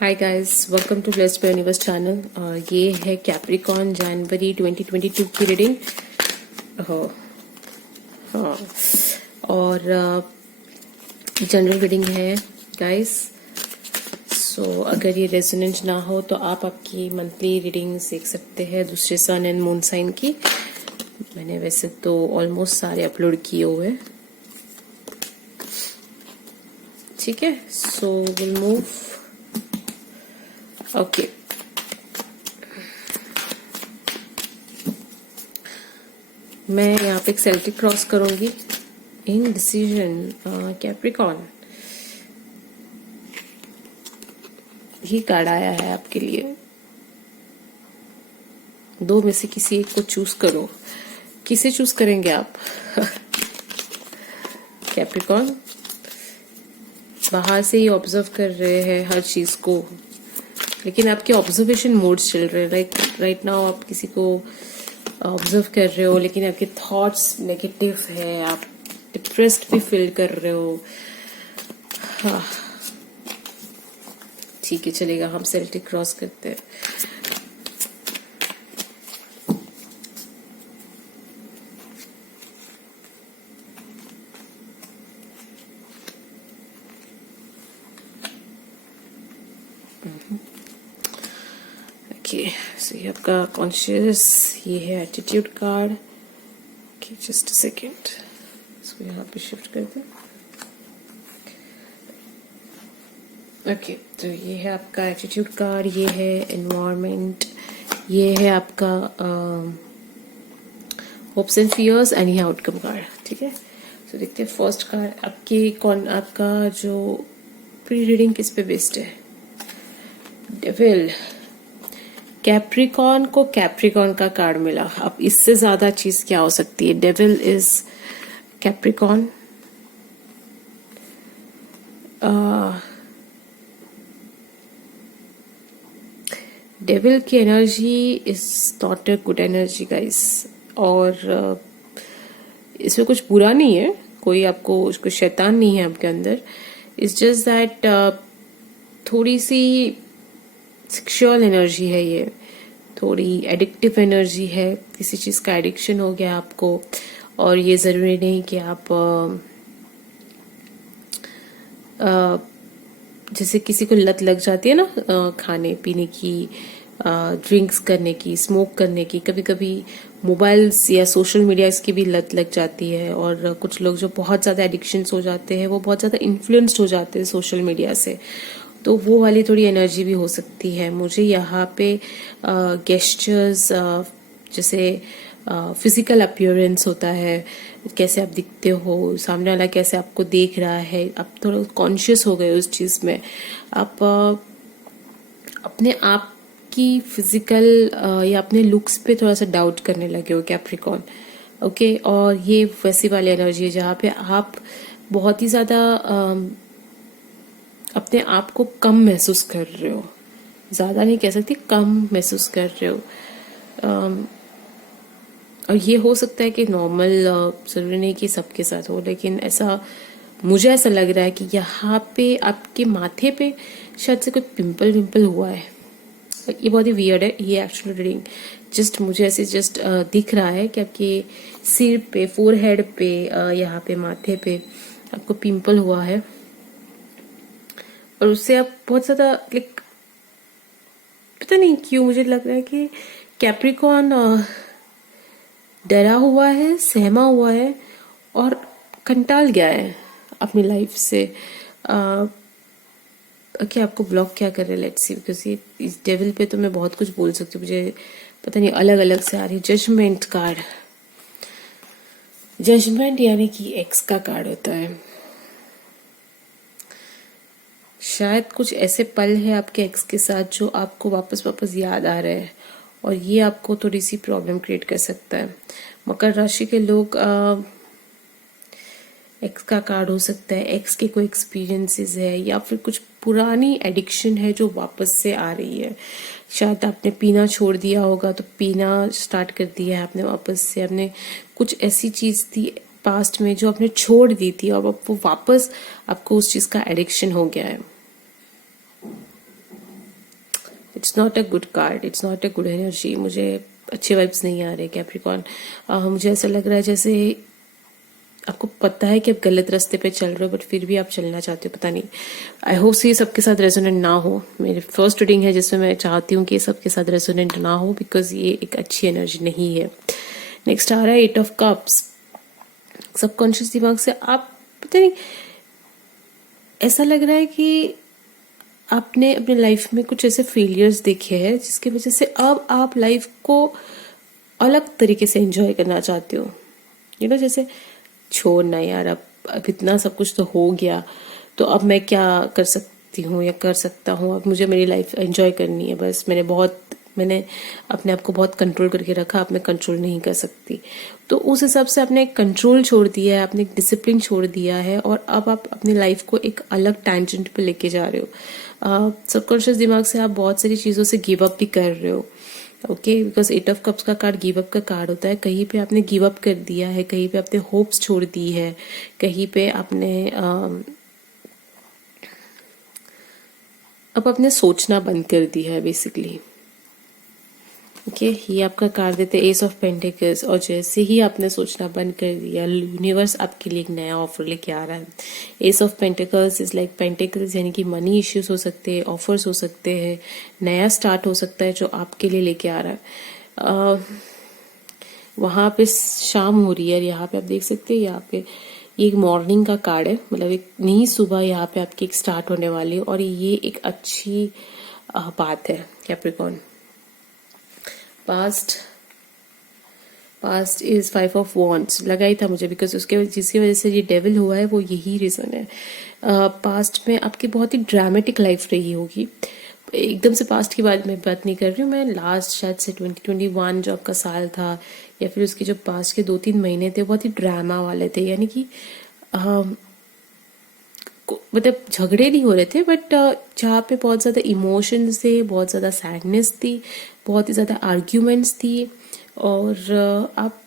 Hi guys, welcome to blessed by universe channel. और ये है कैप्रिकॉन जनवरी 2022 की रीडिंग। हाँ, और जनरल रीडिंग है गाइस। सो अगर ये रेजोनेंट ना हो तो आप आपकी मंथली रीडिंग देख सकते हैं दूसरे सन एंड मून साइन की। मैंने वैसे तो ऑलमोस्ट सारे अपलोड किए हुए हैं, ठीक है। So will move. ओके, मैं यहाँ पे एक सेल्टिक क्रॉस करूंगी। इन डिसीजन कैप्रिकॉन, ये कार्ड आया है आपके लिए। दो में से किसी एक को चूज करो। किसे चूज करेंगे आप? कैप्रिकॉन बाहर से ही ऑब्जर्व कर रहे हैं हर चीज को, लेकिन आपके ऑब्जर्वेशन मोड्स चल रहे हैं। लाइक राइट नाउ आप किसी को ऑब्जर्व कर रहे हो, लेकिन आपके थॉट्स नेगेटिव है, आप डिप्रेस्ड भी फील कर रहे हो। हाँ, ठीक है, चलेगा। हम सेल्टिक क्रॉस करते हैं। ओके, सो ये आपका कॉन्शियस, ये है attitude card. Okay, just a second, इसको यहाँ पे शिफ्ट कर दें। ओके, तो ये है आपका एटीट्यूड कार्ड, ये है एनवायरनमेंट, ये है आपका होप्स एंड फियर्स, एंड ये आउटकम कार्ड, ठीक है। तो देखते हैं फर्स्ट कार्ड आपका जो प्री रीडिंग किस पे बेस्ड है। डेविल, कैप्रिकॉन को कैप्रिकॉन का कार्ड मिला। अब इससे ज्यादा चीज क्या हो सकती है? Devil is Capricorn. डेविल की energy is not a good energy guys. और इसमें कुछ बुरा नहीं है, कोई आपको शैतान नहीं है आपके अंदर। इट्स जस्ट दैट थोड़ी सी सेक्सुअल एनर्जी है, ये थोड़ी एडिक्टिव एनर्जी है। किसी चीज का एडिक्शन हो गया आपको, और ये जरूरी नहीं कि आप जैसे किसी को लत लग जाती है ना खाने पीने की, ड्रिंक्स करने की, स्मोक करने की। कभी कभी मोबाइल्स या सोशल मीडिया की भी लत लग जाती है। और कुछ लोग जो बहुत ज्यादा एडिक्शंस हो जाते हैं, वो बहुत ज्यादा इन्फ्लुएंस्ड हो जाते हैं सोशल मीडिया से, तो वो वाली थोड़ी एनर्जी भी हो सकती है। मुझे यहाँ पे गेस्चर्स, जैसे फिजिकल अपीयरेंस होता है, कैसे आप दिखते हो, सामने वाला कैसे आपको देख रहा है, आप थोड़ा कॉन्शियस हो गए उस चीज में। आप अपने आप की फिजिकल या अपने लुक्स पे थोड़ा सा डाउट करने लगे हो कैप्रिकॉन। ओके, और ये वैसी वाली एनर्जी है जहाँ पे आप बहुत ही ज्यादा अपने आप को कम महसूस कर रहे हो। ज्यादा नहीं कह सकती, कम महसूस कर रहे हो। और ये हो सकता है कि नॉर्मल, जरूरी नहीं कि सबके साथ हो, लेकिन मुझे ऐसा लग रहा है कि यहाँ पे आपके माथे पे शायद से कोई पिंपल विम्पल हुआ है। ये बहुत ही वियर्ड है, ये एक्चुअल रीडिंग जस्ट मुझे ऐसे दिख रहा है कि आपके सिर पे, फोरहेड पे, यहाँ पे माथे पे आपको पिंपल हुआ है। और उससे आप बहुत ज्यादा लाइक, पता नहीं क्यों मुझे लग रहा है कि कैप्रिकॉन डरा हुआ है, सहमा हुआ है, और कंटाल गया है अपनी लाइफ से। ओके, आपको ब्लॉक क्या कर रहे हैं, लेट्स सी। बिकॉज ये इस डेविल पे तो मैं बहुत कुछ बोल सकती हूँ, मुझे पता नहीं, अलग अलग से आ रही। जजमेंट कार्ड, जजमेंट यानी कि एक्स का कार्ड होता है। शायद कुछ ऐसे पल है आपके एक्स के साथ जो आपको वापस वापस याद आ रहे हैं, और ये आपको थोड़ी सी प्रॉब्लम क्रिएट कर सकता है। मकर राशि के लोग, एक्स का कार्ड हो सकता है, एक्स के कोई एक्सपीरियंसेस है, या फिर कुछ पुरानी एडिक्शन है जो वापस से आ रही है। शायद आपने पीना छोड़ दिया होगा, तो पीना स्टार्ट कर दिया है आपने वापस से। आपने कुछ ऐसी चीज थी पास्ट में जो आपने छोड़ दी थी, और वो वापस आपको उस चीज का एडिक्शन हो गया है। It's not a good card, it's not a good energy. मुझे अच्छे वाइब्स नहीं आ रहे कैप्रिकॉर्न। मुझे ऐसा लग रहा है जैसे आपको पता है कि आप गलत रास्ते पे चल रहे हो, बट फिर भी आप चलना चाहते हो, पता नहीं। आई होप ये सबके साथ रेजोनेंट ना हो। मेरी फर्स्ट रीडिंग है जिसमें मैं चाहती हूँ कि सबके साथ रेजोनेंट ना हो, बिकॉज ये एक अच्छी एनर्जी नहीं है। नेक्स्ट आ रहा है 8 ऑफ कप्स। सबकॉन्शियस दिमाग से आप पता नहीं, ऐसा लग रहा है कि आपने अपने लाइफ में कुछ ऐसे फेलियर्स देखे हैं जिसकी वजह से अब आप लाइफ को अलग तरीके से एंजॉय करना चाहते हो। जैसे छोड़ना यार, अब इतना सब कुछ तो हो गया, तो अब मैं क्या कर सकती हूँ या कर सकता हूँ, अब मुझे मेरी लाइफ एंजॉय करनी है। बस मैंने अपने आप को बहुत कंट्रोल करके रखा, अब मैं कंट्रोल नहीं कर सकती। तो उस हिसाब से आपने एक कंट्रोल छोड़ दिया है, आपने एक डिसिप्लिन छोड़ दिया है, और अब आप अपनी लाइफ को एक अलग टैंजेंट पे लेके जा रहे हो। सबकॉन्शियस दिमाग से आप बहुत सारी चीज़ों से गिव अप भी कर रहे हो। ओके, बिकॉज 8 ऑफ कप्स का कार्ड गिव अप का कार्ड होता है। कहीं पे आपने गिव अप कर दिया है, कहीं पे आपने होप्स छोड़ दी है, कहीं पे आपने अब आपने सोचना बंद कर दिया है बेसिकली। ओके, ये आपका कार्ड देते हैं एस ऑफ पेंटिकल्स, और जैसे ही आपने सोचना बंद कर दिया, यूनिवर्स आपके लिए एक नया ऑफर लेके आ रहा है। S of pentacles is like pentacles, यानी कि मनी इश्यूज हो सकते हैं, ऑफर्स हो सकते हैं, नया स्टार्ट हो सकता है जो आपके लिए लेके आ रहा है। वहां पे शाम हो रही है, यहाँ पे आप देख सकते हैं, यहाँ पे ये एक मॉर्निंग का कार्ड है, मतलब एक नई सुबह यहाँ पे आपकी एक स्टार्ट होने वाली है, और ये एक अच्छी बात है Capricorn. Past is 5 of wands, लगा ही था मुझे, बिकॉज जिसकी वजह से ये डेविल हुआ है वो यही रीजन है। पास्ट में आपकी बहुत ही ड्रामेटिक लाइफ रही होगी। एकदम से पास्ट की बात मैं बात नहीं कर रही हूँ, मैं लास्ट शायद से 2021 जो आपका साल था, या फिर उसके जो पास्ट के 2-3 महीने थे, बहुत ही ड्रामा वाले थे। यानी कि मतलब झगड़े नहीं हो रहे थे, बट जहाँ पे बहुत ज्यादा इमोशंस थे, बहुत ज्यादा सैडनेस थी, बहुत ही ज्यादा आर्ग्यूमेंट्स थी, और आप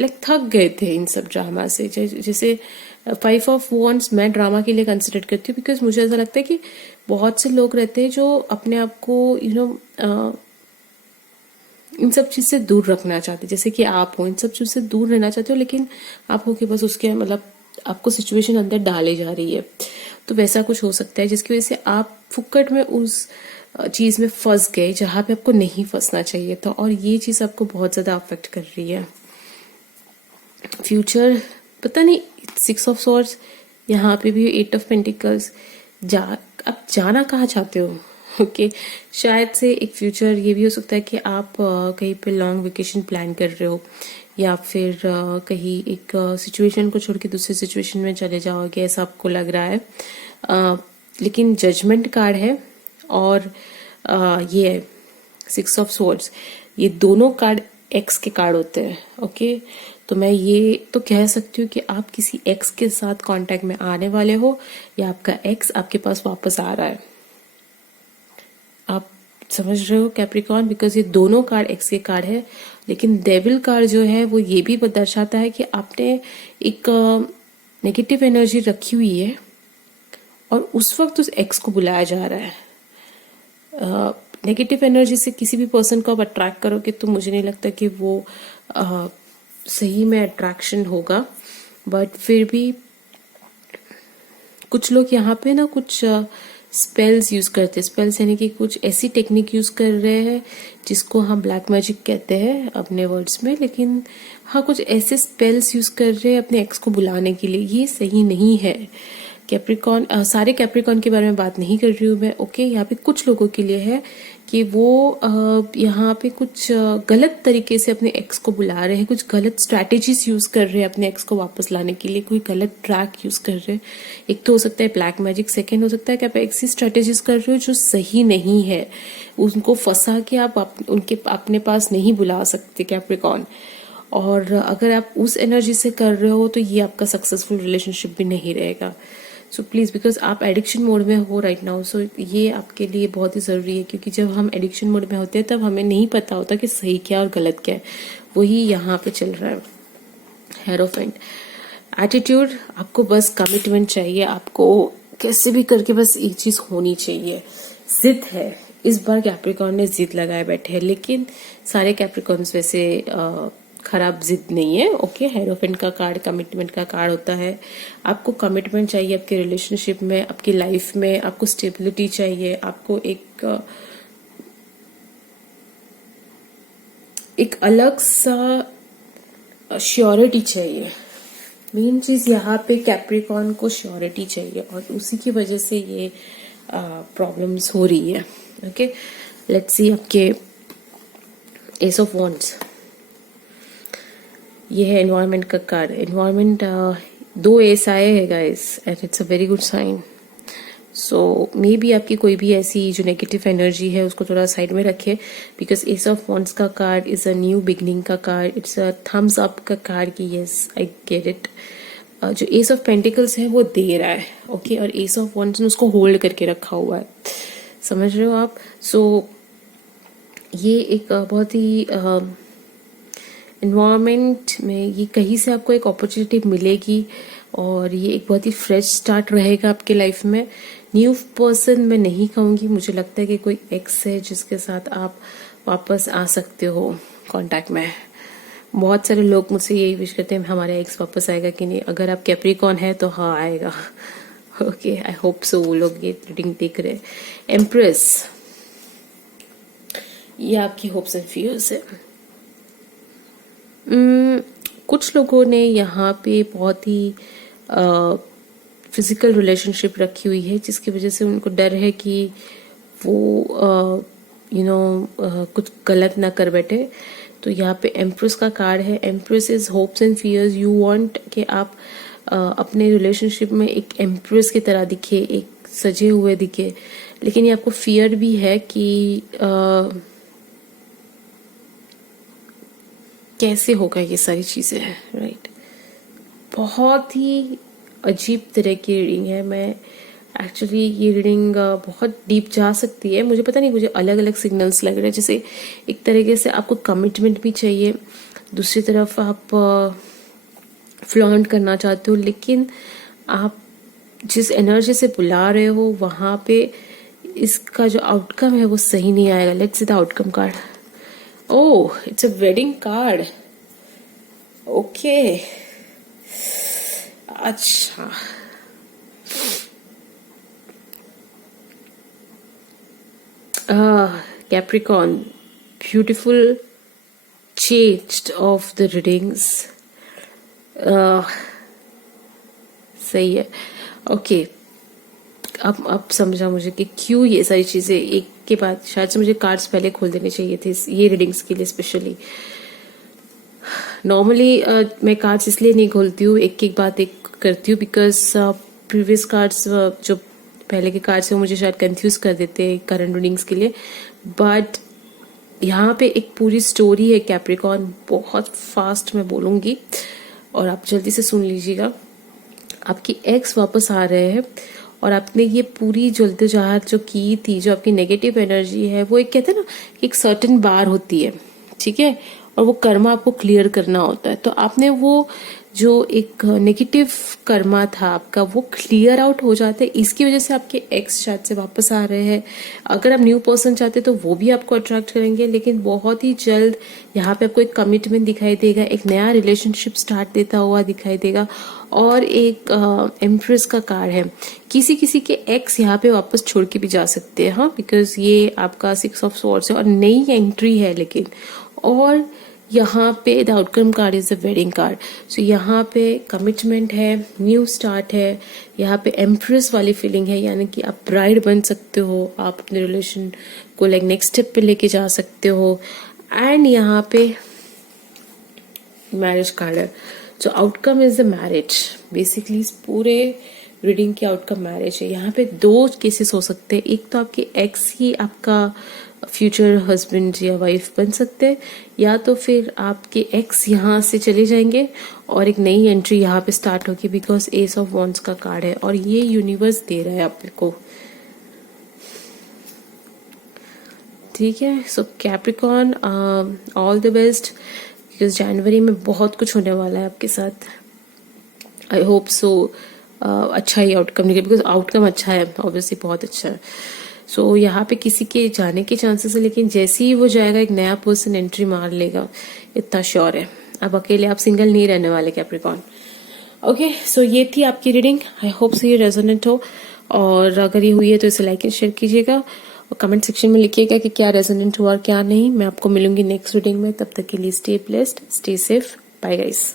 लाइक थक गए थे इन सब ड्रामा से। जैसे 5 ऑफ वॉन्ड्स मैं ड्रामा के लिए कंसिडर करती हूँ, बिकॉज मुझे ऐसा लगता है कि बहुत से लोग रहते हैं जो अपने आप को इन सब चीज से दूर रखना चाहते, जैसे कि आप हो, इन सब चीज से दूर रहना चाहते हो, लेकिन आप हो कि बस उसके मतलब आपको सिचुएशन अंदर डाले जा रही है। तो वैसा कुछ हो सकता है जिसकी वजह से आप फुक्कट में उस चीज में फंस गए जहां पे आपको नहीं फंसना चाहिए था, और ये चीज आपको बहुत ज्यादा अफेक्ट कर रही है। फ्यूचर पता नहीं, 6 ऑफ सॉर्ड्स, यहाँ पे भी 8 ऑफ पेंटिकल्स, आप जाना कहाँ चाहते हो। ओके, शायद से एक फ्यूचर ये भी हो सकता है कि आप कहीं पे लॉन्ग वेकेशन प्लान कर रहे हो, या फिर कहीं एक सिचुएशन को छोड़ के दूसरी सिचुएशन में चले जाओगे, ऐसा आपको लग रहा है। लेकिन जजमेंट कार्ड है, और ये है 6 ऑफ सॉर्ड्स। ये दोनों कार्ड एक्स के कार्ड होते हैं। ओके, तो मैं ये तो कह सकती हूँ कि आप किसी एक्स के साथ कांटेक्ट में आने वाले हो, या आपका एक्स आपके पास वापस आ रहा है। आप समझ रहे हो कैप्रिकॉर्न, बिकॉज ये दोनों कार्ड एक्स के कार्ड है। लेकिन डेविल कार्ड जो है वो ये भी दर्शाता है कि आपने एक नेगेटिव एनर्जी रखी हुई है, और उस वक्त उस एक्स को बुलाया जा रहा है। नेगेटिव एनर्जी से किसी भी पर्सन को आप अट्रैक्ट करोगे तो मुझे नहीं लगता कि वो सही में अट्रैक्शन होगा, बट फिर भी कुछ लोग यहाँ पे ना कुछ स्पेल्स यूज करते हैं। स्पेल्स यानी कि कुछ ऐसी टेक्निक यूज कर रहे हैं जिसको हम ब्लैक मैजिक कहते हैं अपने वर्ड्स में, लेकिन हाँ कुछ ऐसे स्पेल्स यूज कर रहे हैं अपने एक्स को बुलाने के लिए। ये सही नहीं है कैप्रिकॉर्न। सारे कैप्रिकॉर्न के बारे में बात नहीं कर रही हूँ मैं। ओके, यहाँ पे कुछ लोगों के लिए है कि वो यहाँ पे कुछ गलत तरीके से अपने एक्स को बुला रहे हैं, कुछ गलत स्ट्रैटेजीज यूज कर रहे हैं अपने एक्स को वापस लाने के लिए, कोई गलत ट्रैक यूज कर रहे हैं। एक तो हो सकता है ब्लैक मैजिक, सेकेंड हो सकता है कि आप ऐसी स्ट्रैटेजीज कर रहे हो जो सही नहीं है, उनको फंसा के आप उनके अपने पास नहीं बुला सकते कैप्रिकॉर्न। और अगर आप उस एनर्जी से कर रहे हो तो ये आपका सक्सेसफुल रिलेशनशिप भी नहीं रहेगा। सो प्लीज, बिकॉज आप एडिक्शन मोड में हो राइट नाउ, सो ये आपके लिए बहुत ही जरूरी है, क्योंकि जब हम एडिक्शन मोड में होते हैं तब हमें नहीं पता होता कि सही क्या और गलत क्या है। वही यहाँ पे चल रहा है। हेरोफेंट एटीट्यूड, आपको बस कमिटमेंट चाहिए, आपको कैसे भी करके बस एक चीज होनी चाहिए। जिद है, इस बार कैप्रिकॉर्न ने जिद लगाए बैठे हैं, लेकिन सारे कैप्रिकॉर्न्स वैसे खराब जिद नहीं है। ओके, हेरोफेंट का कार्ड कमिटमेंट का कार्ड होता है। आपको कमिटमेंट चाहिए आपके रिलेशनशिप में, आपकी लाइफ में, आपको स्टेबिलिटी चाहिए, आपको एक अलग सा श्योरिटी चाहिए। मेन चीज यहाँ पे कैप्रिकॉर्न को श्योरिटी चाहिए और उसी की वजह से ये प्रॉब्लम्स हो रही है। ओके, लेट्स सी आपके एस ऑफ वॉन्ड्स। ये है एनवायरनमेंट का कार्ड। एनवायरनमेंट 2 एस आए हैं guys and it's a very good sign. So maybe बी आपकी कोई भी ऐसी जो नेगेटिव एनर्जी है उसको थोड़ा साइड में रखे, बिकॉज एस ऑफ वॉन्ड्स का card is a new beginning का card, it's a thumbs up का कार्ड कि यस आई गेट इट। जो एस ऑफ पेंटिकल्स है वो दे रहा है, ओके, और एस ऑफ वॉन्ड्स ने उसको होल्ड करके रखा हुआ है, समझ रहे हो आप। सो ये एक बहुत ही एनवायरनमेंट में ये कहीं से आपको एक अपॉर्चुनिटी मिलेगी और ये एक बहुत ही फ्रेश स्टार्ट रहेगा आपके लाइफ में। न्यू पर्सन मैं नहीं कहूँगी, मुझे लगता है कि कोई एक्स है जिसके साथ आप वापस आ सकते हो कांटेक्ट में। बहुत सारे लोग मुझसे यही विश करते हैं हमारा एक्स वापस आएगा कि नहीं। अगर आप कैप्रिकॉर्न है तो हाँ आएगा। Okay, I hope so. वो लोग ये रीडिंग देख रहे हैं। एम्प्रेस, ये आपकी होप्स एंड फियर्स है। कुछ लोगों ने यहाँ पे बहुत ही फिजिकल रिलेशनशिप रखी हुई है जिसकी वजह से उनको डर है कि वो कुछ गलत ना कर बैठे। तो यहाँ पे एम्प्रेस का कार्ड है। Empress is hopes and fears. You want कि आप अपने रिलेशनशिप में एक एम्प्रेस की तरह दिखे, एक सजे हुए दिखे, लेकिन ये आपको फियर भी है कि कैसे होगा ये सारी चीजें, राइट। बहुत ही अजीब तरह की रीडिंग है। मैं एक्चुअली ये रीडिंग बहुत डीप जा सकती है, मुझे पता नहीं, मुझे अलग अलग सिग्नल्स लग रहे हैं। जैसे एक तरीके से आपको कमिटमेंट भी चाहिए, दूसरी तरफ आप फ्लॉन्ट करना चाहते हो, लेकिन आप जिस एनर्जी से बुला रहे हो वहां पे इसका जो आउटकम है वो सही नहीं आएगा। Let's see the outcome card. Oh, it's a wedding card. Okay, अच्छा, Capricorn, beautiful changed of the readings. सही है। ओके, अब समझा मुझे कि क्यों ये सारी चीजें एक के बाद, शायद से मुझे कार्ड्स पहले खोल देने चाहिए थे ये रीडिंग्स के लिए स्पेशली। नॉर्मली मैं कार्ड्स इसलिए नहीं खोलती हूँ, एक बात एक करती हूँ, बिकॉज प्रीवियस कार्ड्स जो पहले के कार्ड्स है मुझे शायद कंफ्यूज कर देते हैं करंट रीडिंग्स के लिए। बट यहाँ पे एक पूरी स्टोरी है कैप्रिकॉर्न, बहुत फास्ट मैं बोलूंगी और आप जल्दी से सुन लीजिएगा। आपकी एक्स वापस आ रहे हैं और आपने ये पूरी जल्दोजहद जो की थी, जो आपकी नेगेटिव एनर्जी है, वो एक कहते हैं ना, एक सर्टेन बार होती है, ठीक है, और वो कर्मा आपको क्लियर करना होता है। तो आपने वो जो एक नेगेटिव कर्मा था आपका वो क्लियर आउट हो जाता है, इसकी वजह से आपके एक्स शायद से वापस आ रहे हैं। अगर आप न्यू पर्सन चाहते तो वो भी आपको अट्रैक्ट करेंगे, लेकिन बहुत ही जल्द यहाँ पे आपको एक कमिटमेंट दिखाई देगा, एक नया रिलेशनशिप स्टार्ट देता हुआ दिखाई देगा। और एक एम्प्रेस का कार्ड है। किसी किसी के एक्स यहाँ पे वापस छोड़ के भी जा सकते हैं, हाँ, बिकॉज ये आपका 6 ऑफ स्वॉर्ड्स है और नई एंट्री है। लेकिन और यहाँ पे the outcome card is the wedding card. So यहाँ पे कमिटमेंट है, न्यू स्टार्ट है, यहाँ पे एम्प्रेस वाली फीलिंग है, यानी कि आप ब्राइड बन सकते हो, आप अपने रिलेशन को लाइक नेक्स्ट स्टेप पे लेके जा सकते हो। एंड यहाँ पे मैरिज कार्ड है। So outcome is the marriage. Basically इस पूरे रीडिंग की आउटकम मैरिज है। यहाँ पे 2 केसेस हो सकते हैं, एक तो आपके एक्स ही आपका फ्यूचर हस्बैंड या वाइफ बन सकते हैं, या तो फिर आपके एक्स यहाँ से चले जाएंगे और एक नई एंट्री यहाँ पे स्टार्ट होगी, बिकॉज एस ऑफ वॉन्ड्स का कार्ड है और ये यूनिवर्स दे रहा है आपको, ठीक है। So Capricorn, all the best, because जनवरी में बहुत कुछ होने वाला है आपके साथ। आई होप सो अच्छा ही आउटकम निकले, बिकॉज आउटकम अच्छा है, ऑब्वियसली बहुत अच्छा है। सो यहाँ पे किसी के जाने के चांसेस है, लेकिन जैसे ही वो जाएगा एक नया पर्सन एंट्री मार लेगा, इतना श्योर है। अब अकेले आप सिंगल नहीं रहने वाले कैप्रिकॉर्न। ओके, सो ये थी आपकी रीडिंग। आई होप सो ये रेजोनेंट हो, और अगर ये हुई है तो इसे लाइक एंड शेयर कीजिएगा और कमेंट सेक्शन में लिखिएगा कि क्या रेजोनेंट हुआ और क्या नहीं। मैं आपको मिलूंगी नेक्स्ट रीडिंग में, तब तक के लिए stay blessed, stay safe, bye guys.